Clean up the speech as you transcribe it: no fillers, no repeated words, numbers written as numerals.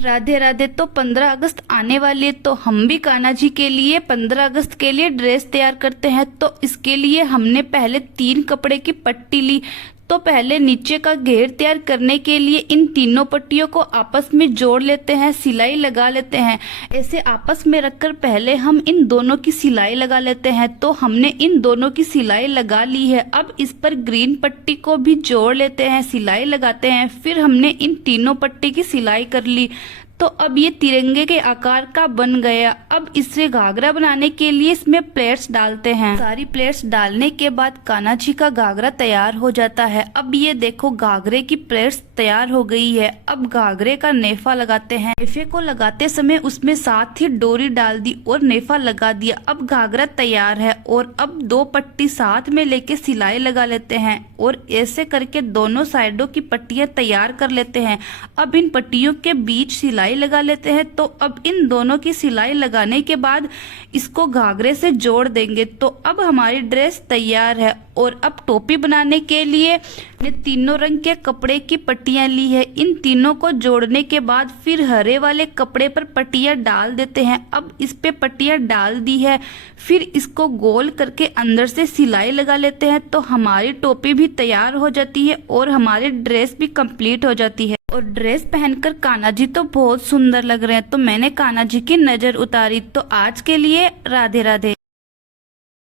राधे राधे। तो 15 अगस्त आने वाली है, तो हम भी कान्हा जी के लिए 15 अगस्त के लिए ड्रेस तैयार करते हैं। तो इसके लिए हमने पहले 3 कपड़े की पट्टी ली। तो पहले नीचे का घेर तैयार करने के लिए इन तीनों पट्टियों को आपस में जोड़ लेते हैं, सिलाई लगा लेते हैं। ऐसे आपस में रखकर पहले हम इन दोनों की सिलाई लगा लेते हैं। तो हमने इन दोनों की सिलाई लगा ली है। अब इस पर ग्रीन पट्टी को भी जोड़ लेते हैं, सिलाई लगाते हैं। फिर हमने इन तीनों पट्टी की सिलाई कर ली। तो अब ये तिरंगे के आकार का बन गया। अब इससे घाघरा बनाने के लिए इसमें प्लेट्स डालते हैं। सारी प्लेट्स डालने के बाद कान्हा जी का घाघरा तैयार हो जाता है। अब ये देखो घाघरे की प्लेट्स तैयार हो गई है। अब घाघरे का नेफा लगाते हैं। नेफे को लगाते समय उसमें साथ ही डोरी डाल दी और नेफा लगा दिया। अब घाघरा तैयार है और अब 2 पट्टी साथ में लेके सिलाई लगा लेते हैं और ऐसे करके दोनों साइडों की पट्टियां तैयार कर लेते हैं। अब इन पट्टियों के बीच सिलाई लगा लेते हैं। तो अब इन दोनों की सिलाई लगाने के बाद इसको घाघरे से जोड़ देंगे। तो अब हमारी ड्रेस तैयार है। और अब टोपी बनाने के लिए मैंने तीनों रंग के कपड़े की पट्टियां ली है। इन तीनों को जोड़ने के बाद फिर हरे वाले कपड़े पर पट्टियां डाल देते हैं। अब इस पे पट्टियां डाल दी है, फिर इसको गोल करके अंदर से सिलाई लगा लेते हैं। तो हमारी टोपी भी तैयार हो जाती है और हमारी ड्रेस भी कंप्लीट हो जाती है। और ड्रेस पहनकर कान्हा जी तो बहुत सुंदर लग रहे हैं। तो मैंने कान्हा जी की नजर उतारी। तो आज के लिए राधे राधे।